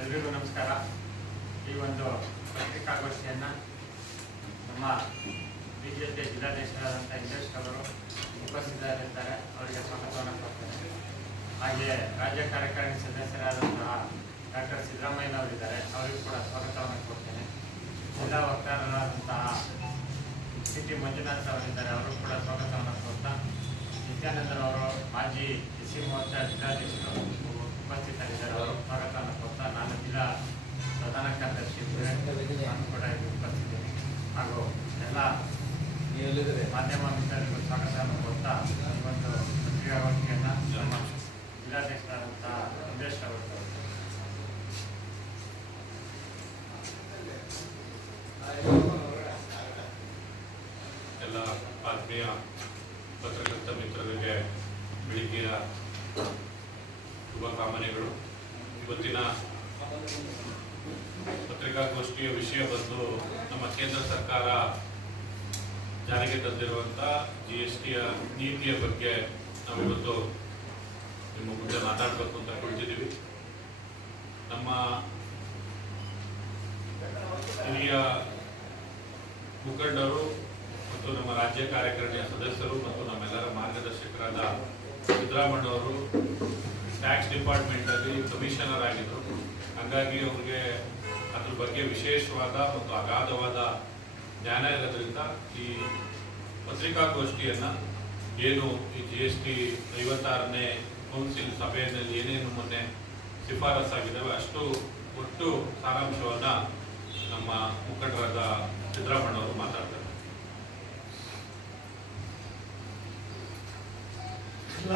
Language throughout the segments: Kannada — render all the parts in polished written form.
ಎಲ್ರಿಗೂ ನಮಸ್ಕಾರ. ಈ ಒಂದು ಪತ್ರಿಕಾಗೋಷ್ಠಿಯನ್ನು ನಮ್ಮ ಬಿಜೆಪಿಯ ಜಿಲ್ಲಾಧ್ಯಕ್ಷರಾದಂಥ ಇಂದ್ರೇಶ್ ಅವರು ಉಪಸ್ಥಿತರಿದ್ದಾರೆ. ಅವರಿಗೆ ಸ್ವಾಗತವನ್ನು ಕೊಡ್ತೇನೆ. ಹಾಗೆಯೇ ರಾಜ್ಯ ಕಾರ್ಯಕಾರಿಣಿ ಸದಸ್ಯರಾದಂತಹ ಡಾಕ್ಟರ್ ಸಿದ್ದರಾಮಯ್ಯನವರಿದ್ದಾರೆ, ಅವರಿಗೂ ಕೂಡ ಸ್ವಾಗತವನ್ನು ಕೊಡ್ತೇನೆ. ಜಿಲ್ಲಾ ವಕ್ತಾರರಾದಂತಹ ಸಿ.ಟಿ. ಮಂಜುನಾಥ್ ಅವರಿದ್ದಾರೆ, ಅವರು ಕೂಡ ಸ್ವಾಗತವನ್ನು ಕೊಡ್ತಾ, ನಿತ್ಯಾನಂದನ್ ಅವರು ಮಾಜಿ ಎಸ್.ಸಿ. ಮೋರ್ಚಾ ಜಿಲ್ಲಾಧ್ಯಕ್ಷರು ಉಪಸ್ಥಿತರಿದ್ದಾರೆ, ಅವರು ಸ್ವಾಗತವನ್ನು ಕೊಡ್ತಾ, ನಾನು ಜಿಲ್ಲಾ ಪ್ರಧಾನ ಕಾರ್ಯದರ್ಶಿ ನಾನು ಕೂಡ ಇಲ್ಲಿ ಉಪಸ್ಥಿತಿದ್ದೀನಿ. ಹಾಗೂ ಎಲ್ಲ ಮಾಧ್ಯಮ ಮಿತ್ರರಿಗೂ ಸ್ವಾಗತವನ್ನು ಕೊಡ್ತಾ, ಈ ಒಂದು ಪತ್ರಿಕಾಗೋಷ್ಠಿಯನ್ನು ನಮ್ಮ ಜಿಲ್ಲಾಧ್ಯಕ್ಷರಾದಂಥ ಇಂದ್ರೇಶ್ ಅವರು ಎಲ್ಲ ಆತ್ಮೀಯ ಪತ್ರಕರ್ತ ಮಿತ್ರರಿಗೆ ಬೆಳಿಗ್ಗೆಯ ಶುಭಕಾಮನೆಗಳು. ಇವತ್ತಿನ ಪತ್ರಿಕಾಗೋಷ್ಠಿಯ ವಿಷಯ ಬಂದು ನಮ್ಮ ಕೇಂದ್ರ ಸರ್ಕಾರ ಜಾರಿಗೆ ತಂದಿರುವಂಥ GSTಯ ನೀತಿಯ ಬಗ್ಗೆ ನಾವಿವತ್ತು ನಿಮ್ಮ ಮುಂದೆ ಮಾತಾಡಬೇಕು ಅಂತ ಕೊಡ್ತಿದ್ದೀವಿ. ನಮ್ಮ ಹಿರಿಯ ಮುಖಂಡರು ಮತ್ತು ನಮ್ಮ ರಾಜ್ಯ ಕಾರ್ಯಕಾರಿಣಿಯ ಸದಸ್ಯರು ಮತ್ತು ನಮ್ಮೆಲ್ಲರ ಮಾರ್ಗದರ್ಶಕರಾದ ಸಿದ್ದರಾಮಯ್ಯವರು ಟ್ಯಾಕ್ಸ್ ಡಿಪಾರ್ಟ್ಮೆಂಟಲ್ಲಿ ಕಮಿಷನರ್ ಆಗಿದ್ದರು. ಹಾಗಾಗಿ ಅವ್ರಿಗೆ ಅದ್ರ ಬಗ್ಗೆ ವಿಶೇಷವಾದ ಮತ್ತು ಅಗಾಧವಾದ ಜ್ಞಾನ ಇರೋದ್ರಿಂದ ಈ ಪತ್ರಿಕಾಗೋಷ್ಠಿಯನ್ನು ಏನು ಈ GST 56ನೇ ಕೌನ್ಸಿಲ್ ಸಭೆಯಲ್ಲಿ ಏನೇನು ಮೊನ್ನೆ ಶಿಫಾರಸ್ಸಾಗಿದ್ದಾವೆ ಅಷ್ಟು ಒಟ್ಟು ಸಾರಾಂಶವನ್ನು ನಮ್ಮ ಮುಖಂಡರಾದ ಸಿದ್ದರಾಮಯ್ಯವರು ಮಾತಾಡ್ತಾರೆ. ಎಲ್ಲ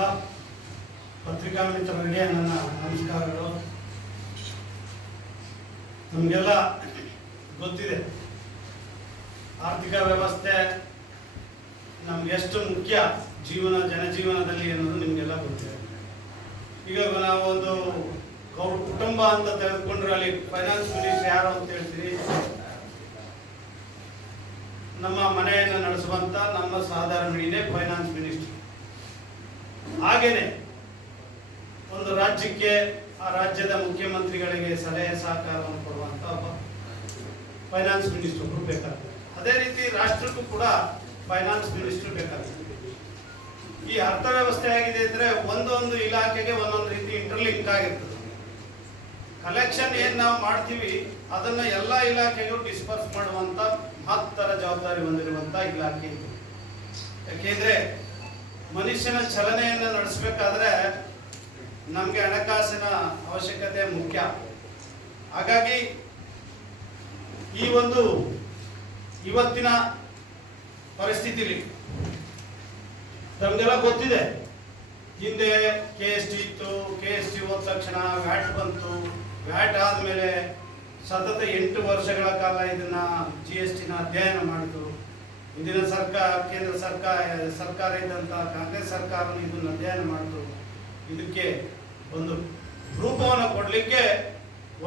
ಪತ್ರಿಕಾ ಮಿತ್ರರಿಗೆ ನನ್ನ ನಮಸ್ಕಾರಗಳು. ನಮಗೆಲ್ಲ ಗೊತ್ತಿದೆ ಆರ್ಥಿಕ ವ್ಯವಸ್ಥೆ ನಮ್ಗೆ ಎಷ್ಟು ಮುಖ್ಯ ಜನಜೀವನದಲ್ಲಿ ಅನ್ನೋದು ನಿಮಗೆಲ್ಲ ಗೊತ್ತಿದೆ. ಈಗ ನಾವು ಒಂದು ಕುಟುಂಬ ಅಂತ ತೆಗೆದುಕೊಂಡ್ರೆ ಅಲ್ಲಿ ಫೈನಾನ್ಸ್ ಮಿನಿಸ್ಟರ್ ಯಾರು ಅಂತ ಹೇಳ್ತೀವಿ, ನಮ್ಮ ಮನೆಯನ್ನು ನಡೆಸುವಂತ ನಮ್ಮ ಸಾಧಾರಣ ಫೈನಾನ್ಸ್ ಮಿನಿಸ್ಟರ್. ಹಾಗೇನೆ ಒಂದು ರಾಜ್ಯಕ್ಕೆ ಆ ರಾಜ್ಯದ ಮುಖ್ಯಮಂತ್ರಿಗಳಿಗೆ ಸಲಹೆ ಸಹಕಾರವನ್ನು ಕೊಡುವಂತ ಒಬ್ಬ ಫೈನಾನ್ಸ್ ಮಿನಿಸ್ಟರ್ ಒಬ್ರು ಬೇಕಾಗ್ತದೆ. ಅದೇ ರೀತಿ ರಾಷ್ಟ್ರಕ್ಕೂ ಕೂಡ ಫೈನಾನ್ಸ್ ಮಿನಿಸ್ಟರ್ ಬೇಕಾಗ್ತದೆ. ಈ ಅರ್ಥವ್ಯವಸ್ಥೆ ಆಗಿದೆ ಅಂದ್ರೆ ಒಂದೊಂದು ಇಲಾಖೆಗೆ ಒಂದೊಂದು ರೀತಿ ಇಂಟರ್ಲಿಂಕ್ ಆಗಿರ್ತದೆ. ಕಲೆಕ್ಷನ್ ಏನ್ ನಾವು ಮಾಡ್ತೀವಿ ಅದನ್ನ ಎಲ್ಲ ಇಲಾಖೆಗೂ ಡಿಸ್ಪರ್ಸ್ ಮಾಡುವಂತ ಮಹತ್ತರ ಜವಾಬ್ದಾರಿ ಹೊಂದಿರುವಂತ ಇಲಾಖೆ ಇದು. ಯಾಕೆಂದ್ರೆ ಮನುಷ್ಯನ ಚಲನೆಯನ್ನು ನಡೆಸಬೇಕಾದ್ರೆ ನಮಗೆ ಹಣಕಾಸಿನ ಅವಶ್ಯಕತೆ ಮುಖ್ಯ. ಹಾಗಾಗಿ ಈ ಒಂದು ಇವತ್ತಿನ ಪರಿಸ್ಥಿತಿಲಿ ನಮಗೆಲ್ಲ ಗೊತ್ತಿದೆ, ಹಿಂದೆ KST ಇತ್ತು, KST ಹೋದ ತಕ್ಷಣ ವ್ಯಾಟ್ ಬಂತು, ವ್ಯಾಟ್ ಆದಮೇಲೆ ಸತತ 8 ವರ್ಷಗಳ ಕಾಲ ಇದನ್ನ GSTನ ಅಧ್ಯಯನ ಮಾಡಿತು. ಇಂದಿನ ಕೇಂದ್ರ ಸರ್ಕಾರ ಇದ್ದಂಥ ಕಾಂಗ್ರೆಸ್ ಸರ್ಕಾರ ಇದನ್ನು ಅಧ್ಯಯನ ಮಾಡಿತು. ಇದಕ್ಕೆ ಒಂದು ರೂಪವನ್ನು ಕೊಡಲಿಕ್ಕೆ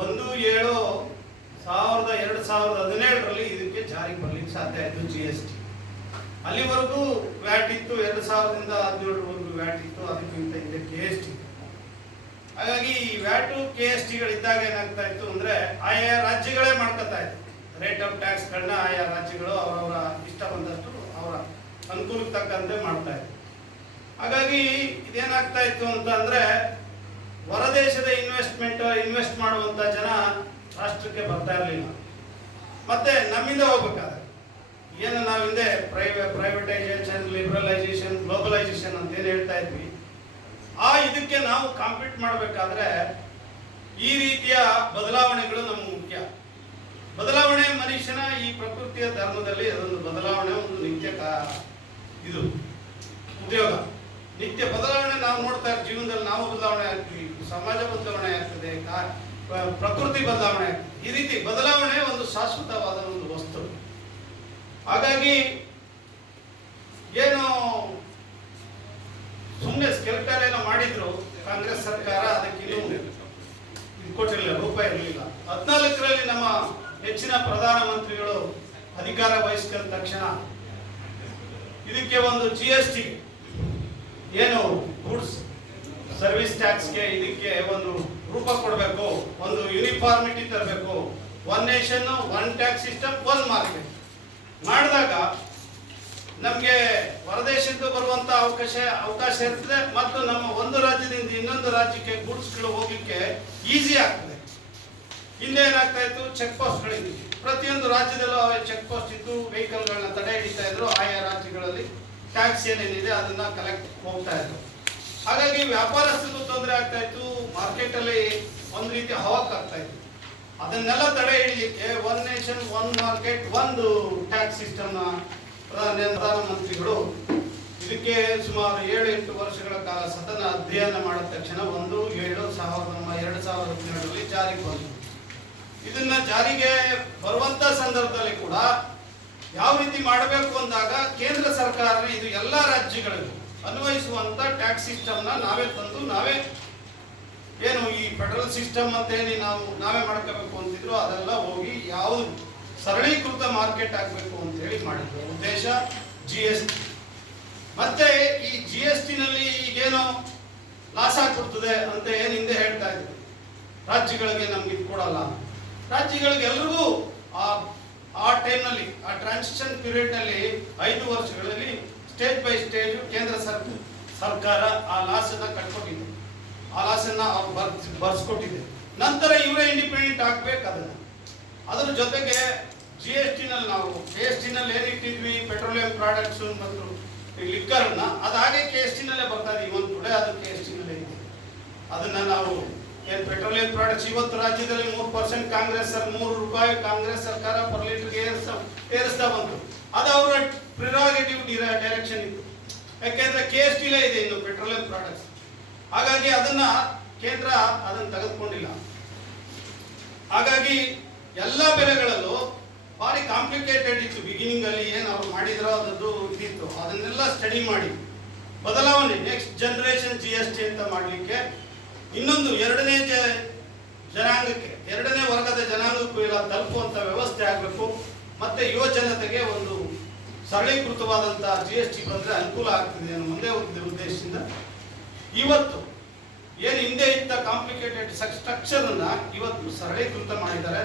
1/7/2017ರಲ್ಲಿ ಇದಕ್ಕೆ ಜಾರಿಗೆ ಬರಲಿಕ್ಕೆ ಸಾಧ್ಯ ಆಯಿತು GST. ಅಲ್ಲಿವರೆಗೂ ವ್ಯಾಟ್ ಇತ್ತು, 2000ರಿಂದ 2017ವರೆಗೂ ವ್ಯಾಟ್ ಇತ್ತು, ಅದಕ್ಕಿಂತ ಹಿಂದೆ KST. ಹಾಗಾಗಿ ಈ ವ್ಯಾಟು KSTಗಳಿದ್ದಾಗ ಏನಾಗ್ತಾ ಇತ್ತು ಅಂದ್ರೆ ಆಯಾ ರಾಜ್ಯಗಳೇ ಮಾಡ್ಕೊತಾ ಇತ್ತು ರೇಟ್ ಆಫ್ ಟ್ಯಾಕ್ಸ್ಗಳನ್ನ. ಆಯಾ ರಾಜ್ಯಗಳು ಅವರವರ ಇಷ್ಟ ಬಂದಷ್ಟು ಅವರ ಅನುಕೂಲಕ್ಕೆ ತಕ್ಕಂತೆ ಮಾಡ್ತಾ ಇತ್ತು. ಹಾಗಾಗಿ ಇದೇನಾಗ್ತಾ ಇತ್ತು ಅಂತ ಅಂದ್ರೆ ಹೊರದೇಶದ ಇನ್ವೆಸ್ಟ್ ಮಾಡುವಂತ ಜನ ರಾಷ್ಟ್ರಕ್ಕೆ ಬರ್ತಾ ಇರಲಿಲ್ಲ. ಮತ್ತೆ ನಮ್ಮಿಂದ ಹೋಗ್ಬೇಕಾದ್ರೆ ಏನು ನಾವು ಹಿಂದೆ ಪ್ರೈವೇಟೈಸೇಷನ್, ಲಿಬರಲೈಸೇಷನ್, ಗ್ಲೋಬಲೈಸೇಷನ್ ಅಂತ ಏನು ಹೇಳ್ತಾ ಇದ್ವಿ, ಇದಕ್ಕೆ ನಾವು ಕಾಂಪೀಟ್ ಮಾಡಬೇಕಾದ್ರೆ ಈ ರೀತಿಯ ಬದಲಾವಣೆಗಳು ನಮ್ಗೆ ಮುಖ್ಯ. ಬದಲಾವಣೆ ಮನುಷ್ಯನ ಈ ಪ್ರಕೃತಿಯ ಧರ್ಮದಲ್ಲಿ ಅದೊಂದು ಬದಲಾವಣೆ, ಒಂದು ನಿತ್ಯ ಇದು ಉದ್ಯೋಗ. ನಿತ್ಯ ಬದಲಾವಣೆ ನಾವು ನೋಡ್ತಾ ಇರ್ತೀವಿ. ಜೀವನದಲ್ಲಿ ನಾವು ಬದಲಾವಣೆ ಆಗ್ತೀವಿ, ಸಮಾಜ ಬದಲಾವಣೆ ಆಗ್ತದೆ, ಪ್ರಕೃತಿ ಬದಲಾವಣೆ ಆಗ್ತದೆ. ಈ ರೀತಿ ಬದಲಾವಣೆ ಒಂದು ಶಾಶ್ವತವಾದ ಒಂದು ವಸ್ತು. ಹಾಗಾಗಿ ಏನು ಸುಮ್ಮನೆ ಸ್ಕೆಲ್ಟಲ್ ಏನೋ ಮಾಡಿದ್ರು ಕಾಂಗ್ರೆಸ್ ಸರ್ಕಾರ, ಅದಕ್ಕಿನ್ನೂ ಇದು ಕೊಟ್ಟಿರಲಿಲ್ಲ, ರೂಪಾಯಿ ಇರಲಿಲ್ಲ. 14ರಲ್ಲಿ ನಮ್ಮ ಹೆಚ್ಚಿನ ಪ್ರಧಾನಮಂತ್ರಿಗಳು ಅಧಿಕಾರ ವಹಿಸಿದ ತಕ್ಷಣ ಇದಕ್ಕೆ ಒಂದು GST ಏನು ಗೂಡ್ಸ್ ಸರ್ವಿಸ್ ಟ್ಯಾಕ್ಸ್ಗೆ ಇದಕ್ಕೆ ಒಂದು ರೂಪ ಕೊಡಬೇಕು, ಒಂದು ಯೂನಿಫಾರ್ಮ್ ಯೂನಿಫಾರ್ಮಿಟಿ ತರಬೇಕು. One nation one tax system one market ಮಾಡಿದಾಗ ನಮಗೆ ಹೊರದೇಶದಿಂದ ಬರುವಂತ ಅವಕಾಶ ಇರ್ತದೆ ಮತ್ತು ನಮ್ಮ ಒಂದು ರಾಜ್ಯದಿಂದ ಇನ್ನೊಂದು ರಾಜ್ಯಕ್ಕೆ ಗೂಡ್ಸ್ಗಳು ಹೋಗ್ಲಿಕ್ಕೆ ಈಸಿ ಆಗ್ತದೆ. ಹಿಂದೆ ಏನಾಗ್ತಾ ಇತ್ತು, ಚೆಕ್ ಪೋಸ್ಟ್ಗಳಿದ್ದು, ಪ್ರತಿಯೊಂದು ರಾಜ್ಯದಲ್ಲೂ ಚೆಕ್ ಪೋಸ್ಟ್ ಇದ್ದು ವೆಹಿಕಲ್ಗಳನ್ನ ತಡೆ ಹಿಡಿತಾ ಇದ್ರು. ಆಯಾ ರಾಜ್ಯಗಳಲ್ಲಿ ಟ್ಯಾಕ್ಸ್ ಏನೇನಿದೆ ಅದನ್ನ ಕಲೆಕ್ಟ್ ಹೋಗ್ತಾ ಇದ್ರು. ಹಾಗಾಗಿ ವ್ಯಾಪಾರಸ್ಥರಿಗೂ ತೊಂದರೆ ಆಗ್ತಾ ಇತ್ತು, ಮಾರ್ಕೆಟ್ ಅಲ್ಲಿ ಒಂದು ರೀತಿ ಹವಾಕ್ ಆಗ್ತಾ ಇತ್ತು. ಅದನ್ನೆಲ್ಲ ತಡೆ ಹಿಡಿಲಿಕ್ಕೆ ಒನ್ ನೇಷನ್ ಒನ್ ಮಾರ್ಕೆಟ್ ಒಂದು ಟ್ಯಾಕ್ಸ್ ಸಿಸ್ಟಮ್ ನ ಪ್ರಧಾನಮಂತ್ರಿಗಳು ಇದಕ್ಕೆ ಸುಮಾರು 7-8 ವರ್ಷಗಳ ಕಾಲ ಸತತ ಅಧ್ಯಯನ ಮಾಡಿದ ತಕ್ಷಣ 1/7/2017 ಜಾರಿಗೆ ಬಂತು. ಇದನ್ನ ಜಾರಿಗೆ ಬರುವಂತ ಸಂದರ್ಭದಲ್ಲಿ ಕೂಡ ಯಾವ ರೀತಿ ಮಾಡಬೇಕು ಅಂದಾಗ ಕೇಂದ್ರ ಸರ್ಕಾರ ಇದು ಎಲ್ಲಾ ರಾಜ್ಯಗಳಿಗೂ ಅನ್ವಯಿಸುವಂತ ಟ್ಯಾಕ್ಸ್ ಸಿಸ್ಟಮ್ ನಾವೇ ತಂದು ನಾವೇ ಏನು ಈ ಫೆಡರಲ್ ಸಿಸ್ಟಮ್ ಅಂತ ಹೇಳಿ ನಾವೇ ಮಾಡ್ಕೋಬೇಕು ಅಂತಿದ್ರು, ಅದೆಲ್ಲ ಹೋಗಿ ಯಾವುದು ಸರಳೀಕೃತ ಮಾರ್ಕೆಟ್ ಆಗಬೇಕು ಅಂತ ಹೇಳಿ ಮಾಡಿದ್ರು. ಉದ್ದೇಶ GST. ಮತ್ತೆ ಈ GST ನಲ್ಲಿ ಈಗೇನೋ ಲಾಸ್ ಆಗ್ಬಿಡ್ತದೆ ಅಂತ ಏನು ಹಿಂದೆ ಹೇಳ್ತಾ ಇದ್ರು, ರಾಜ್ಯಗಳಿಗೆ ನಮ್ಗೆ ಇದು ಕೊಡಲ್ಲ. ರಾಜ್ಯಗಳಿಗೆ ಎಲ್ರಿಗೂ ಆ ಟೈಮ್ನಲ್ಲಿ ಆ ಟ್ರಾನ್ಸಿಷನ್ ಪೀರಿಯಡ್ ನಲ್ಲಿ 5 ವರ್ಷಗಳಲ್ಲಿ ಸ್ಟೇಜ್ ಬೈ ಸ್ಟೇಜ್ ಕೇಂದ್ರ ಸರ್ಕಾರ ಆ ಲಾಸ್ ಅನ್ನ ಕಟ್ಕೊಟ್ಟಿದೆ, ಆ ಲಾಸ್ ಅನ್ನ ಬರ್ಸ್ಕೊಟ್ಟಿದೆ. ನಂತರ ಇವರೇ ಇಂಡಿಪೆಂಡೆಂಟ್ ಆಗ್ಬೇಕು. ಅದರ ಜೊತೆಗೆ GST ನಲ್ಲಿ ನಾವು GST ನಲ್ಲಿ ಏನಿಟ್ಟಿದ್ವಿ, ಪೆಟ್ರೋಲಿಯಂ ಪ್ರಾಡಕ್ಟ್ಸ್ ಮತ್ತು ಲಿಕ್ಕರ್ನ ಅದು ಹಾಗೆ KST ನಲ್ಲೇ ಬರ್ತಾ ಇದೆ. ಇವತ್ತು ಕೂಡ ಅದು KST ನಲ್ಲೇ ಇದೆ. ಅದನ್ನ ನಾವು ಏನು ಪೆಟ್ರೋಲಿಯಂ ಪ್ರಾಡಕ್ಟ್ಸ್ ಇವತ್ತು ರಾಜ್ಯದಲ್ಲಿ 3% ಕಾಂಗ್ರೆಸ್ ₹3 ಕಾಂಗ್ರೆಸ್ ಸರ್ಕಾರ ಪರ್ ಲೀಟರ್ಗೆ ಏರಿಸ್ತಾ ಬಂತು. ಅದು ಅವರ ಪ್ರಿರಾಗೇಟಿವ್ ಡೈರೆಕ್ಷನ್ ಇತ್ತು. ಯಾಕೆಂದ್ರೆ KST ಇದೆ ಇನ್ನು ಪೆಟ್ರೋಲಿಯಂ ಪ್ರಾಡಕ್ಟ್ಸ್. ಹಾಗಾಗಿ ಅದನ್ನ ಕೇಂದ್ರ ಅದನ್ನು ತೆಗೆದುಕೊಂಡಿಲ್ಲ. ಹಾಗಾಗಿ ಎಲ್ಲ ಬೆಲೆಗಳಲ್ಲೂ ಭಾರಿ ಕಾಂಪ್ಲಿಕೇಟೆಡ್ ಇತ್ತು. ಬಿಗಿನಿಂಗ್ ಅಲ್ಲಿ ಏನು ಅವ್ರು ಮಾಡಿದ್ರೋ ಅದದ್ದು ಇದಿತ್ತು, ಅದನ್ನೆಲ್ಲ ಸ್ಟಡಿ ಮಾಡಿ ಬದಲಾವಣೆ ನೆಕ್ಸ್ಟ್ ಜನರೇಷನ್ GST ಅಂತ ಮಾಡಲಿಕ್ಕೆ ಇನ್ನೊಂದು ಎರಡನೇ ವರ್ಗದ ಜನಾಂಗಕ್ಕೂ ಎಲ್ಲ ತಲುಪುವಂತ ವ್ಯವಸ್ಥೆ ಆಗಬೇಕು. ಮತ್ತೆ ಯುವ ಜನತೆಗೆ ಒಂದು ಸರಳೀಕೃತವಾದಂತಹ GST ಬಂದ್ರೆ ಅನುಕೂಲ ಆಗ್ತದೆ ಅನ್ನೋ ಒಂದೇ ಉದ್ದೇಶದಿಂದ ಇವತ್ತು ಏನು ಹಿಂದೆ ಇದ್ದ ಕಾಂಪ್ಲಿಕೇಟೆಡ್ ಸ್ಟ್ರಕ್ಚರ್ ಅನ್ನ ಇವತ್ತು ಸರಳೀಕೃತ ಮಾಡಿದ್ದಾರೆ.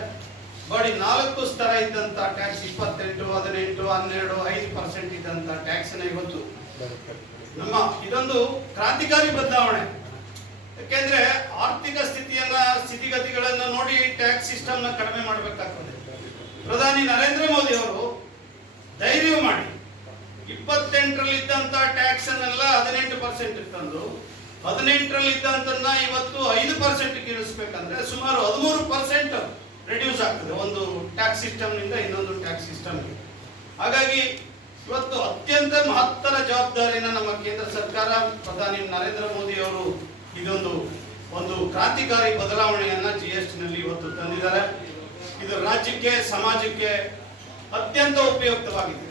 ಬರೀ 4 ಸ್ತರ ಇದ್ದಂತ ಟ್ಯಾಕ್ಸ್ 28, 18, 12, 5% ಇದ್ದಂತ ಟ್ಯಾಕ್ಸ್ ಅನ್ನ ಇವತ್ತು ನಮ್ಮ ಇದೊಂದು ಕ್ರಾಂತಿಕಾರಿ ಬದಲಾವಣೆ. ಯಾಕೆಂದ್ರೆ ಆರ್ಥಿಕ ಸ್ಥಿತಿಗತಿಗಳನ್ನ ನೋಡಿ ಟ್ಯಾಕ್ಸ್ ಸಿಸ್ಟಮ್ ನ ಕಡಿಮೆ ಮಾಡಬೇಕಾಗ್ತದೆ. ಪ್ರಧಾನಿ ನರೇಂದ್ರ ಮೋದಿ ಅವರು ಧೈರ್ಯ ಮಾಡಿ 28ರಲ್ಲಿ ಇದ್ದಂತ ಟ್ಯಾಕ್ಸ್ ಅನ್ನೆಲ್ಲ 18% ತಂದು 18ರಲ್ಲಿ ಇದ್ದಂತನ್ನ ಇವತ್ತು 5% ಇಳಿಸ್ಬೇಕಂದ್ರೆ ಸುಮಾರು 13% ರೆಡ್ಯೂಸ್ ಆಗ್ತದೆ ಒಂದು ಟ್ಯಾಕ್ಸ್ ಸಿಸ್ಟಮ್ ನಿಂದ ಇನ್ನೊಂದು ಟ್ಯಾಕ್ಸ್ ಸಿಸ್ಟಮ್ಗೆ. ಹಾಗಾಗಿ ಇವತ್ತು ಅತ್ಯಂತ ಮಹತ್ತರ ಜವಾಬ್ದಾರಿನ ನಮ್ಮ ಕೇಂದ್ರ ಸರ್ಕಾರ ಪ್ರಧಾನಿ ನರೇಂದ್ರ ಮೋದಿ ಅವರು ಒಂದು ಕ್ರಾಂತಿಕಾರಿ ಬದಲಾವಣೆಯನ್ನ GST ನಲ್ಲಿ ಇವತ್ತು ತಂದಿದ್ದಾರೆ. ಇದು ರಾಜ್ಯಕ್ಕೆ ಸಮಾಜಕ್ಕೆ ಅತ್ಯಂತ ಉಪಯುಕ್ತವಾಗಿದೆ.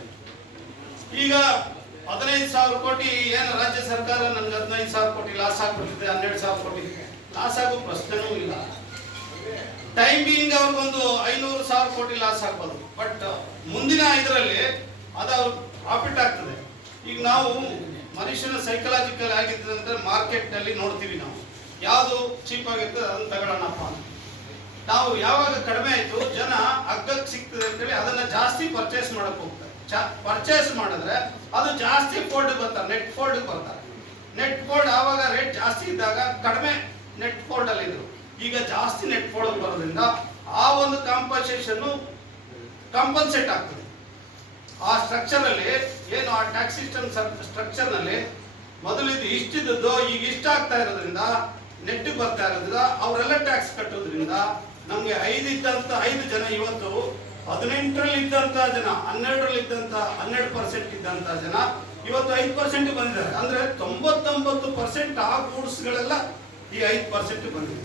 ಈಗ 15,000 ಕೋಟಿ ಏನು ರಾಜ್ಯ ಸರ್ಕಾರ ನನ್ಗೆ 15,000 ಕೋಟಿ ಲಾಸ್ ಆಗ್ಬಿಟ್ಟಿದೆ, 12,000 ಕೋಟಿ ಲಾಸ್ ಆಗೋ ಪ್ರಶ್ನೆನೂ ಇಲ್ಲ. ಟೈಮ್ ಬೀಯಿಂಗ್ ಅವ್ರಿಗೊಂದು 500,000 ಕೋಟಿ ಲಾಸ್ ಆಗ್ಬೋದು, ಬಟ್ ಮುಂದಿನ ಇದರಲ್ಲಿ ಅದು ಪ್ರಾಫಿಟ್ ಆಗ್ತದೆ. ಈಗ ನಾವು ಮನುಷ್ಯನ ಸೈಕಲಾಜಿಕಲ್ ಆಗಿರ್ತದೆ ಅಂದ್ರೆ ಮಾರ್ಕೆಟ್ ನಲ್ಲಿ ನೋಡ್ತೀವಿ, ನಾವು ಯಾವುದು ಚೀಪ್ ಆಗಿರ್ತದೆ ಅದನ್ನ ತಗೊಳ್ಳೋಣಪ್ಪ. ನಾವು ಯಾವಾಗ ಕಡಿಮೆ ಆಯ್ತು ಜನ ಅಗ್ಗಕ್ಕೆ ಸಿಗ್ತದೆ ಅಂತೇಳಿ ಅದನ್ನ ಜಾಸ್ತಿ ಪರ್ಚೇಸ್ ಮಾಡಕ್ ಹೋಗ್ತಾರೆ. ಪರ್ಚೇಸ್ ಮಾಡಿದ್ರೆ ಅದು ಜಾಸ್ತಿ ಫೋಲ್ಡ್ ಬರ್ತಾರೆ, ನೆಟ್ ಫೋಲ್ಡ್ ಬರ್ತಾರೆ. ನೆಟ್ ಫೋಲ್ಡ್ ಆವಾಗ ರೇಟ್ ಜಾಸ್ತಿ ಇದ್ದಾಗ ಕಡಿಮೆ ನೆಟ್ ಫೋಲ್ಡ್ ಅಲ್ಲಿ ಇದ್ರು, ಈಗ ಜಾಸ್ತಿ ನೆಟ್ ಫೋಲ್ಡ್ ಬರೋದ್ರಿಂದ ಆ ಒಂದು ಕಾಂಪನ್ಸೇಟ್ ಆಗ್ತದೆ. ಆ ಸ್ಟ್ರಕ್ಚರ್ ಅಲ್ಲಿ ಏನು ಆ ಟ್ಯಾಕ್ಸ್ ಸಿಸ್ಟಮ್ ಸ್ಟ್ರಕ್ಚರ್ ನಲ್ಲಿ ಮೊದಲಿದ್ದು ಇಷ್ಟಿದ್ದು ಈಗ ಇಷ್ಟ ಆಗ್ತಾ ಇರೋದ್ರಿಂದ ನೆಟ್ ಬರ್ತಾ ಇರೋದ್ರಿಂದ ಅವರೆಲ್ಲ ಟ್ಯಾಕ್ಸ್ ಕಟ್ಟೋದ್ರಿಂದ ನಮ್ಗೆ 5 ಜನ ಇವತ್ತು 18ರಲ್ಲಿ ಇದ್ದಂತ ಜನ 12ರಲ್ಲಿ ಇದ್ದಂತ 12% ಇದ್ದಂತ ಜನ ಇವತ್ತು 5% ಬಂದಿದ್ದಾರೆ. ಅಂದ್ರೆ 99% ಆ ಗೂಡ್ಸ್ ಗಳೆಲ್ಲ ಈ 5% ಬಂದಿದೆ.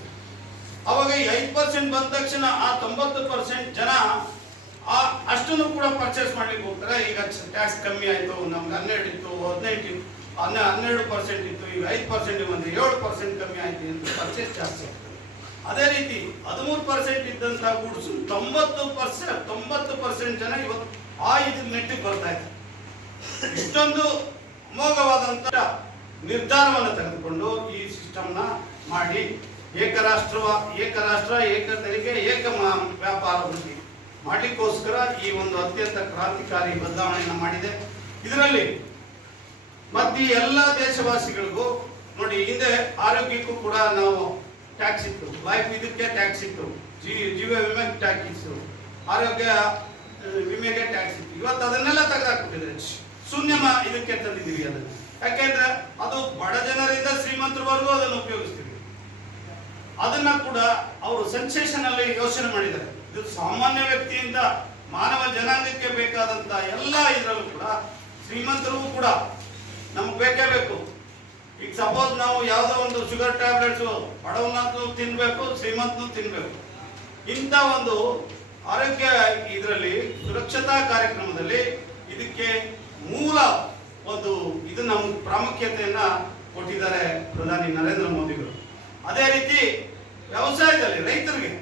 ಅವಾಗ ಈ 5% ಬಂದ ತಕ್ಷಣ ಆ 90% ಜನ ಅಷ್ಟನ್ನು ಕೂಡ ಪರ್ಚೇಸ್ ಮಾಡ್ಲಿಕ್ಕೆ ಹೋಗ್ತಾರೆ. ಈಗ ಟ್ಯಾಕ್ಸ್ ಕಮ್ಮಿ ಆಯ್ತು, ನಮ್ಗೆ 12 ಇತ್ತು, 18 ಇತ್ತು, 12% ಇತ್ತು, ಈಗ 5% ಬಂದು 7% ಕಮ್ಮಿ ಆಯ್ತು ಅಂತ ಪರ್ಚೇಸ್ ಜಾಸ್ತಿ ಆಗ್ತದೆ. ಅದೇ ರೀತಿ 13% ಇದ್ದಂತಹ ಗೂಡ್ಸ್ 90% ಜನ ಇವತ್ತು ಇದು ನೆಟ್ಟಿಗೆ ಬರ್ತಾ ಇದೆ. ಇಷ್ಟೊಂದು ಅಮೋಘವಾದಂತ ನಿರ್ಧಾರವನ್ನು ತೆಗೆದುಕೊಂಡು ಈ ಸಿಸ್ಟಮ್ನ ಮಾಡಿ ಏಕ ರಾಷ್ಟ್ರ ಏಕ ತೆರಿಗೆ ಏಕ ವ್ಯಾಪಾರ ವೃದ್ಧಿ ಮಾಡಲಿಕ್ಕೋಸ್ಕರ ಈ ಒಂದು ಅತ್ಯಂತ ಕ್ರಾಂತಿಕಾರಿ ಬದಲಾವಣೆಯನ್ನು ಮಾಡಿದೆ. ಇದರಲ್ಲಿ ಮತ್ತೆ ಎಲ್ಲ ದೇಶವಾಸಿಗಳಿಗೂ ನೋಡಿ, ಹಿಂದೆ ಆರೋಗ್ಯಕ್ಕೂ ಕೂಡ ನಾವು ಟ್ಯಾಕ್ಸ್ ಇತ್ತು, ಲೈಫ್ ಇದಕ್ಕೆ ಟ್ಯಾಕ್ಸ್ ಇತ್ತು, ಜೀವ ವಿಮೆಗೆ ಟ್ಯಾಕ್ಸ್ ಇತ್ತು, ಆರೋಗ್ಯ ವಿಮೆಗೆ ಟ್ಯಾಕ್ಸ್ ಇತ್ತು. ಇವತ್ತು ಅದನ್ನೆಲ್ಲ ತೆಗೆದಾಕ್ಬಿಟ್ಟಿದ್ದಾರೆ, ಶೂನ್ಯ ಇದಕ್ಕೆ ತಂದಿದ್ದೀವಿ ಅದನ್ನು. ಯಾಕೆಂದ್ರೆ ಅದು ಬಡ ಜನರಿಂದ ಶ್ರೀಮಂತರವರೆಗೂ ಅದನ್ನು ಉಪಯೋಗಿಸ್ತೀವಿ. ಅದನ್ನ ಕೂಡ ಅವರು ಸೆನ್ಸೇಷನ್ ಅಲ್ಲಿ ಯೋಚನೆ ಮಾಡಿದ್ದಾರೆ. ಇದು ಸಾಮಾನ್ಯ ವ್ಯಕ್ತಿಯಿಂದ ಮಾನವ ಜನಾಂಗಕ್ಕೆ ಬೇಕಾದಂತ ಎಲ್ಲ ಇದರಲ್ಲೂ ಕೂಡ ಶ್ರೀಮಂತರಿಗೂ ಕೂಡ ನಮ್ಗೆ ಬೇಕೇ ಬೇಕು. ಈಗ ಸಪೋಸ್ ನಾವು ಯಾವುದೋ ಒಂದು ಶುಗರ್ ಟ್ಯಾಬ್ಲೆಟ್ಸ್ ಬಡವನಂತೂ ತಿನ್ಬೇಕು, ಶ್ರೀಮಂತನೂ ತಿನ್ಬೇಕು. ಇಂಥ ಒಂದು ಆರೋಗ್ಯ ಇದರಲ್ಲಿ ಸುರಕ್ಷತಾ ಕಾರ್ಯಕ್ರಮದಲ್ಲಿ ಇದಕ್ಕೆ ಮೂಲ ಒಂದು ಇದು ನಮ್ಮ ಪ್ರಾಮುಖ್ಯತೆಯನ್ನ ಕೊಟ್ಟಿದ್ದಾರೆ ಪ್ರಧಾನಿ ನರೇಂದ್ರ ಮೋದಿಗಳು. ಅದೇ ರೀತಿ ವ್ಯವಸಾಯದಲ್ಲಿ ರೈತರಿಗೆ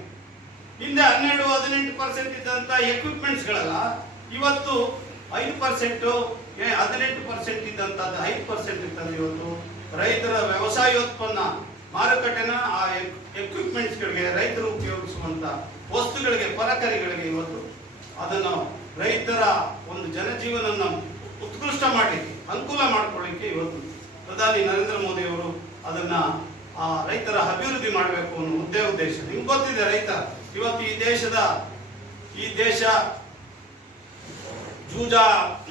ಹಿಂದೆ 12-18% ಇದ್ದಂತ ಎಕ್ವಿಪ್ಮೆಂಟ್ಸ್ಗಳೆಲ್ಲ ಇವತ್ತು 5%, 18% ಇದ್ದಂಥದ್ದು 5% ಇರ್ತದೆ. ಇವತ್ತು ರೈತರ ವ್ಯವಸಾಯೋತ್ಪನ್ನ ಮಾರುಕಟ್ಟೆನ ಆ ಎಕ್ವಿಪ್ಮೆಂಟ್ಸ್ಗಳಿಗೆ, ರೈತರು ಉಪಯೋಗಿಸುವಂತ ವಸ್ತುಗಳಿಗೆ, ಪರಕರಿಗಳಿಗೆ ಇವತ್ತು ಅದನ್ನು ರೈತರ ಒಂದು ಜನಜೀವನವನ್ನು ಉತ್ಕೃಷ್ಟ ಮಾಡಲಿಕ್ಕೆ, ಅನುಕೂಲ ಮಾಡಿಕೊಳ್ಳಿಕ್ಕೆ ಇವತ್ತು ಪ್ರಧಾನಿ ನರೇಂದ್ರ ಮೋದಿ ಅವರು ಅದನ್ನ ರೈತರ ಅಭಿವೃದ್ಧಿ ಮಾಡಬೇಕು ಅನ್ನೋ ಉದ್ದೇಶ. ನಿಮ್ಗೆ ಗೊತ್ತಿದೆ, ರೈತ ಇವತ್ತು ಈ ದೇಶ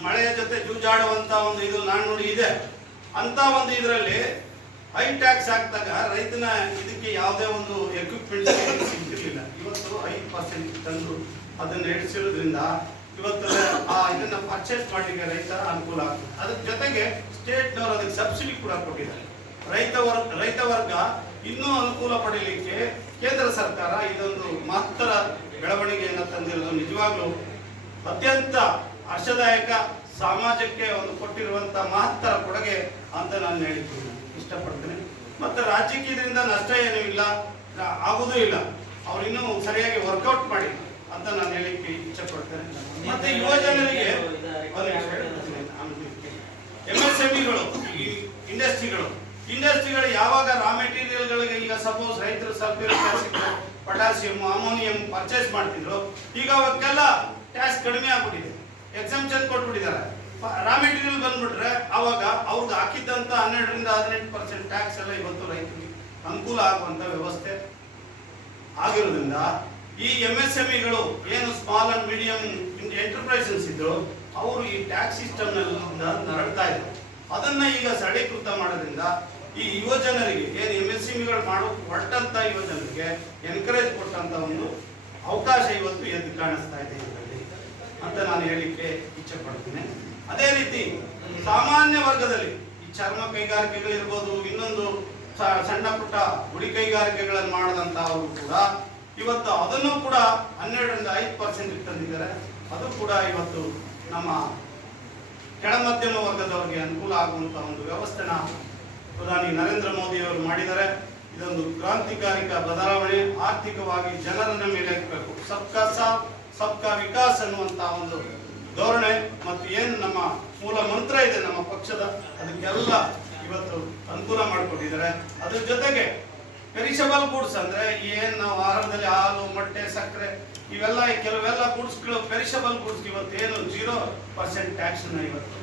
ಮಳೆಯ ಜೊತೆ ಜೂಜಾಡುವಂತ ಒಂದು ಇದು ನಾಣ್ಣುಡಿ ಇದೆ. ಅಂತ ಒಂದು ಇದರಲ್ಲಿ ಹೈ ಟ್ಯಾಕ್ಸ್ ಹಾಕಿದಾಗ ರೈತನ ಇದಕ್ಕೆ ಯಾವುದೇ ಒಂದು ಎಕ್ವಿಪ್ಮೆಂಟ್ ಸಿಗ್ತಿರ್ಲಿಲ್ಲ. ಇವತ್ತು 5% ತಂದು ಅದನ್ನು ಇಡಿಸಿರೋದ್ರಿಂದ ಇವತ್ತು ಇದನ್ನ ಪರ್ಚೇಸ್ ಮಾಡಲಿಕ್ಕೆ ರೈತ ಅನುಕೂಲ ಆಗ್ತದೆ. ಅದ್ರ ಜೊತೆಗೆ ಸ್ಟೇಟ್ನವರು ಅದಕ್ಕೆ ಸಬ್ಸಿಡಿ ಕೂಡ ಕೊಟ್ಟಿದ್ದಾರೆ. ರೈತ ವರ್ಗ ಇನ್ನೂ ಅನುಕೂಲ ಪಡೀಲಿಕ್ಕೆ ಕೇಂದ್ರ ಸರ್ಕಾರ ಇದೊಂದು ಮಹತ್ತರ ಬೆಳವಣಿಗೆಯನ್ನು ತಂದಿರೋದು ನಿಜವಾಗ್ಲೂ ಅತ್ಯಂತ ಹರ್ಷದಾಯಕ, ಸಮಾಜಕ್ಕೆ ಒಂದು ಕೊಟ್ಟಿರುವಂತ ಮಹತ್ತರ ಕೊಡುಗೆ ಅಂತ ನಾನು ಹೇಳಿಕ್ಕೆ ಇಷ್ಟಪಡ್ತೇನೆ. ಮತ್ತೆ ರಾಜ್ಯಕ್ಕೆ ಇದರಿಂದ ನಷ್ಟ ಏನೂ ಇಲ್ಲ, ಆಗುವುದೂ ಇಲ್ಲ. ಅವ್ರು ಇನ್ನೂ ಸರಿಯಾಗಿ ವರ್ಕೌಟ್ ಮಾಡಿ ಅಂತ ನಾನು ಹೇಳಿಕ್ಕೆ ಇಷ್ಟಪಡ್ತೇನೆ. ಮತ್ತೆ ಯುವ ಜನರಿಗೆ MSMEಗಳು, ಈ ಇಂಡಸ್ಟ್ರಿಗಳು ಯಾವಾಗ ರಾ ಮೆಟೀರಿಯಲ್ಗಳಿಗೆ, ಈಗ ಸಪೋಸ್ ರೈತರು sulphuric acid, potassium, ammonium purchase ಮಾಡ್ತಿದ್ರು, ಈಗ ಅವಕ್ಕೆಲ್ಲ ಟ್ಯಾಕ್ಸ್ ಕಡಿಮೆ ಆಗ್ಬಿಟ್ಟಿದೆ, ಎಕ್ಸಂಪ್ಷನ್ ಕೊಟ್ಬಿಟ್ಟಿದ್ದಾರೆ. ರಾ ಮೆಟೀರಿಯಲ್ ಬಂದ್ಬಿಟ್ರೆ ಅವಾಗ ಅವ್ರಿಗೆ ಹಾಕಿದ್ದಂತ 12-18% ಟ್ಯಾಕ್ಸ್ ಎಲ್ಲ ಇವತ್ತು ರೈತರಿಗೆ ಅನುಕೂಲ ಆಗುವಂತ ವ್ಯವಸ್ಥೆ ಆಗಿರೋದ್ರಿಂದ ಈ MSMEಗಳು ಏನು ಸ್ಮಾಲ್ ಅಂಡ್ ಮೀಡಿಯಂ ಎಂಟರ್ಪ್ರೈಸಸ್ ಇದ್ರು, ಅವರು ಈ ಟ್ಯಾಕ್ಸ್ ಸಿಸ್ಟಮ್ ನರಳ್ತಾ ಇದ್ರು. ಅದನ್ನ ಈಗ ಸರಳೀಕೃತ ಮಾಡೋದ್ರಿಂದ ಈ ಯುವ ಜನರಿಗೆ ಏನು MSMEಗಳು ಮಾಡೋ ಹೊರಟಂತ ಯುವ ಜನರಿಗೆ ಎನ್ಕರೇಜ್ ಕೊಟ್ಟಂತ ಒಂದು ಅವಕಾಶ ಇವತ್ತು ಎದ್ದು ಕಾಣಿಸ್ತಾ ಇದೆ ಇದರಲ್ಲಿ ಅಂತ ನಾನು ಹೇಳಿಕ್ಕೆ ಇಚ್ಛೆ ಪಡ್ತೀನಿ. ಅದೇ ರೀತಿ ಸಾಮಾನ್ಯ ವರ್ಗದಲ್ಲಿ ಈ ಚರ್ಮ ಕೈಗಾರಿಕೆಗಳಿರ್ಬೋದು, ಇನ್ನೊಂದು ಸಣ್ಣ ಪುಟ್ಟ ಗುಡಿ ಕೈಗಾರಿಕೆಗಳನ್ನು ಮಾಡದಂತ ಅವರು ಕೂಡ ಇವತ್ತು ಅದನ್ನು ಕೂಡ 12-5% ತಂದಿದ್ದಾರೆ. ಅದು ಕೂಡ ಇವತ್ತು ನಮ್ಮ ಕೆಳ ಮಧ್ಯಮ ವರ್ಗದವರಿಗೆ ಅನುಕೂಲ ಆಗುವಂತ ಒಂದು ವ್ಯವಸ್ಥೆನ ಪ್ರಧಾನಿ ನರೇಂದ್ರ ಮೋದಿ ಅವರು ಮಾಡಿದ್ದಾರೆ. ಇದೊಂದು ಕ್ರಾಂತಿಕಾರಿಕ ಬದಲಾವಣೆ. ಆರ್ಥಿಕವಾಗಿ ಜನರನ್ನ ಮೇಲೆ ಇರಬೇಕು, ಸಬ್ಕಾ ಸಾಥ್ ಸಬ್ಕಾ ವಿಕಾಸ್ ಅನ್ನುವಂತ ಒಂದು ಧೋರಣೆ ಮತ್ತು ಏನು ನಮ್ಮ ಮೂಲ ಮಂತ್ರ ಇದೆ ನಮ್ಮ ಪಕ್ಷದ, ಅದಕ್ಕೆಲ್ಲ ಇವತ್ತು ಅನುಕೂಲ ಮಾಡಿಕೊಟ್ಟಿದ್ದಾರೆ. ಅದ್ರ ಜೊತೆಗೆ ಪೆರಿಷಬಲ್ ಗೂಡ್ಸ್ ಅಂದ್ರೆ ಏನ್ ನಾವು ಆಹಾರದಲ್ಲಿ ಹಾಲು, ಮೊಟ್ಟೆ, ಸಕ್ಕರೆ ಇವೆಲ್ಲ ಕೆಲವೆಲ್ಲ ಗೂಡ್ಸ್ಗಳು ಪೆರಿಷಬಲ್ ಗೂಡ್ಸ್ ಇವತ್ತು ಏನು 0% ಟ್ಯಾಕ್ಸ್ ಇವತ್ತು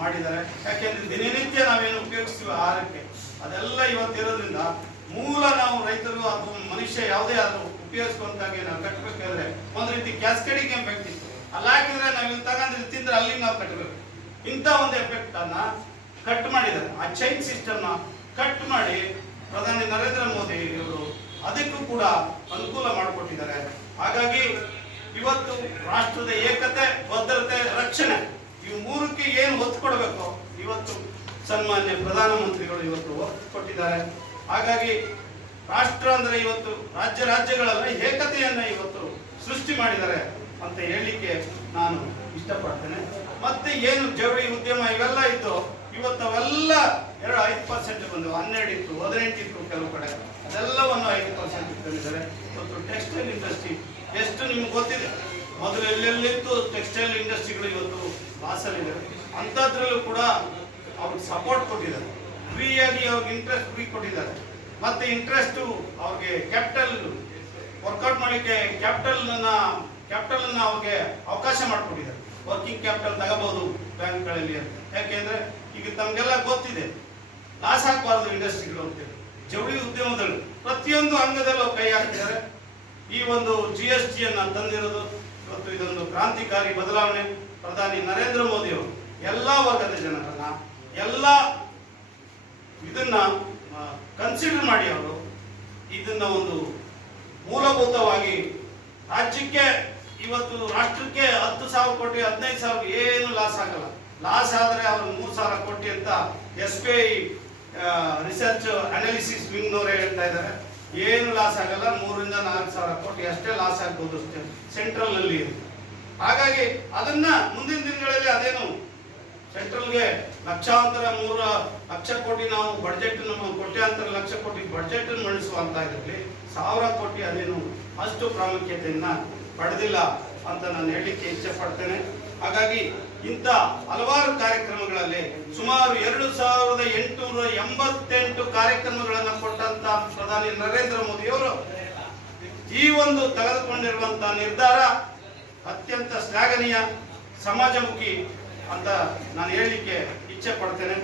ಮಾಡಿದ್ದಾರೆ. ಯಾಕೆಂದ್ರೆ ದಿನನಿತ್ಯ ನಾವೇನು ಉಪಯೋಗಿಸ್ತೀವಿ ಆಹಾರಕ್ಕೆ, ಅದೆಲ್ಲ ಇವತ್ತಿರೋದ್ರಿಂದ ಮೂಲ ನಾವು ರೈತರು ಅದು ಮನುಷ್ಯ ಯಾವುದೇ ಅದು ಉಪಯೋಗಿಸುವಂತಾಗಿ ನಾವು ಕಟ್ಟಬೇಕಾದ್ರೆ ಒಂದು ರೀತಿ ಕ್ಯಾಸ್ಕೇಡಿಂಗ್ ಎಫೆಕ್ಟ್ ಇತ್ತು. ಅಲ್ಲಿ ಹಾಕಿದ್ರೆ ನಾವು ಇಲ್ಲಿ ತಗೊಂಡ್ರೆ ತಿಂದ್ರೆ ಅಲ್ಲಿ ನಾವು ಕಟ್ಟಬೇಕು. ಇಂಥ ಒಂದು ಎಫೆಕ್ಟ್ ಅನ್ನ ಕಟ್ ಮಾಡಿದ್ದಾರೆ. ಆ ಚೈನ್ ಸಿಸ್ಟಮ್ ನ ಕಟ್ ಮಾಡಿ ಪ್ರಧಾನಿ ನರೇಂದ್ರ ಮೋದಿ ಅವರು ಅದಕ್ಕೂ ಕೂಡ ಅನುಕೂಲ ಮಾಡಿಕೊಟ್ಟಿದ್ದಾರೆ. ಹಾಗಾಗಿ ಇವತ್ತು ರಾಷ್ಟ್ರದ ಏಕತೆ, ಭದ್ರತೆ, ರಕ್ಷಣೆ ಈ ಮೂರಕ್ಕೆ ಏನು ಒತ್ತು ಕೊಡಬೇಕು ಇವತ್ತು ಸನ್ಮಾನ್ಯ ಪ್ರಧಾನಮಂತ್ರಿಗಳು ಇವತ್ತು ಒತ್ತು ಕೊಟ್ಟಿದ್ದಾರೆ. ಹಾಗಾಗಿ ರಾಷ್ಟ್ರ ಅಂದ್ರೆ ಇವತ್ತು ರಾಜ್ಯಗಳೆಲ್ಲ ಏಕತೆಯನ್ನ ಇವತ್ತು ಸೃಷ್ಟಿ ಮಾಡಿದ್ದಾರೆ ಅಂತ ಹೇಳಲಿಕ್ಕೆ ನಾನು ಇಷ್ಟಪಡ್ತೇನೆ. ಮತ್ತೆ ಏನು ಜವಳಿ ಉದ್ಯಮ ಇವೆಲ್ಲ ಇತ್ತು, ಇವತ್ತು ಅವೆಲ್ಲ 5% ಬಂದು 12 ಇತ್ತು, 18 ಇತ್ತು ಕೆಲವು ಕಡೆ, ಅದೆಲ್ಲವನ್ನು 5% ತಂದಿದ್ದಾರೆ. ಇವತ್ತು ಟೆಕ್ಸ್ಟೈಲ್ ಇಂಡಸ್ಟ್ರಿ ಎಷ್ಟು ನಿಮ್ಗೆ ಗೊತ್ತಿದೆ, ಮೊದಲು ಎಲ್ಲೆಲ್ಲಿತ್ತು ಟೆಕ್ಸ್ಟೈಲ್ ಇಂಡಸ್ಟ್ರಿಗಳು ಇವತ್ತು ಲಾಸಲ್ಲಿದೆ. ಅಂಥದ್ರಲ್ಲೂ ಕೂಡ ಅವ್ರಿಗೆ ಸಪೋರ್ಟ್ ಕೊಟ್ಟಿದ್ದಾರೆ, ಫ್ರೀಯಾಗಿ ಅವ್ರಿಗೆ ಇಂಟ್ರೆಸ್ಟ್ ಫ್ರೀ ಕೊಟ್ಟಿದ್ದಾರೆ. ಮತ್ತೆ ಇಂಟ್ರೆಸ್ಟ್ ಅವ್ರಿಗೆ ಕ್ಯಾಪಿಟಲ್ ವರ್ಕೌಟ್ ಮಾಡಲಿಕ್ಕೆ ಕ್ಯಾಪಿಟಲ್ ಅನ್ನ ಅವ್ರಿಗೆ ಅವಕಾಶ ಮಾಡಿಕೊಟ್ಟಿದ್ದಾರೆ. ವರ್ಕಿಂಗ್ ಕ್ಯಾಪಿಟಲ್ ತಗೋಬಹುದು ಬ್ಯಾಂಕ್ಗಳಲ್ಲಿ ಅಂತ. ಯಾಕೆಂದ್ರೆ ಈಗ ತಮಗೆಲ್ಲ ಗೊತ್ತಿದೆ, ಲಾಸ್ ಹಾಕಬಾರ್ದು ಇಂಡಸ್ಟ್ರಿಗಳು ಅಂತೇಳಿ. ಜವಳಿ ಉದ್ಯಮದಲ್ಲಿ ಪ್ರತಿಯೊಂದು ಅಂಗದಲ್ಲೂ ಕೈ ಹಾಕಿದ್ದಾರೆ. ಈ ಒಂದು GST ಅನ್ನ ತಂದಿರೋದು ಇವತ್ತು ಇದೊಂದು ಕ್ರಾಂತಿಕಾರಿ ಬದಲಾವಣೆ. ಪ್ರಧಾನಿ ನರೇಂದ್ರ ಮೋದಿ ಅವರು ಎಲ್ಲಾ ವರ್ಗದ ಜನರನ್ನ ಎಲ್ಲ ಇದನ್ನ ಕನ್ಸಿಡರ್ ಮಾಡಿ ಅವರು ಇದನ್ನ ಒಂದು ಮೂಲಭೂತವಾಗಿ ರಾಜ್ಯಕ್ಕೆ ಇವತ್ತು ರಾಷ್ಟ್ರಕ್ಕೆ 10,000 ಕೋಟಿ 15,000 ಏನು ಲಾಸ್ ಆಗಲ್ಲ. ಲಾಸ್ ಆದ್ರೆ ಅವರು 3,000 ಕೋಟಿ ಅಂತ SBI ರಿಸರ್ಚ್ ಅನಾಲಿಸಿಸ್ ವಿಂಗ್ನವರೇ ಹೇಳ್ತಾ ಇದ್ದಾರೆ. ಏನು ಲಾಸ್ ಆಗಲ್ಲ, 3,000 ರಿಂದ 4,000 ಕೋಟಿ ಅಷ್ಟೇ ಲಾಸ್ ಆಗ್ಬೋದು ಅಷ್ಟೇ ಸೆಂಟ್ರಲ್ ನಲ್ಲಿ. ಹಾಗಾಗಿ ಅದನ್ನ ಮುಂದಿನ ದಿನಗಳಲ್ಲಿ ಅದೇನು ಸೆಂಟ್ರಲ್ಗೆ ಲಕ್ಷಾಂತರ 3 ಲಕ್ಷ ಕೋಟಿ ನಾವು ಬಡ್ಜೆಟ್ ನಮ್ಮ ಕೋಟ್ಯಾಂತರ ಲಕ್ಷ ಕೋಟಿ ಬಡ್ಜೆಟ್ ಮಂಡಿಸುವಂತ ಇದರಲ್ಲಿ 1,000 ಕೋಟಿ ಅದೇನು ಅಷ್ಟು ಪ್ರಾಮುಖ್ಯತೆಯನ್ನ ಪಡೆದಿಲ್ಲ ಅಂತ ನಾನು ಹೇಳಲಿಕ್ಕೆ ಇಚ್ಛೆ ಪಡ್ತೇನೆ. ಹಾಗಾಗಿ ಇಂಥ ಹಲವಾರು ಕಾರ್ಯಕ್ರಮಗಳಲ್ಲಿ ಸುಮಾರು 2,888 ಕಾರ್ಯಕ್ರಮಗಳನ್ನು ಕೊಟ್ಟಂತ ಪ್ರಧಾನಿ ನರೇಂದ್ರ ಮೋದಿಯವರು ಈ ಒಂದು ತೆಗೆದುಕೊಂಡಿರುವಂತಹ ನಿರ್ಧಾರ ಅತ್ಯಂತ ಶ್ಲಾಘನೀಯ, ಸಮಾಜಮುಖಿ ಅಂತ ನಾನು ಹೇಳಲಿಕ್ಕೆ ಇಚ್ಛೆ ಪಡ್ತೇನೆ.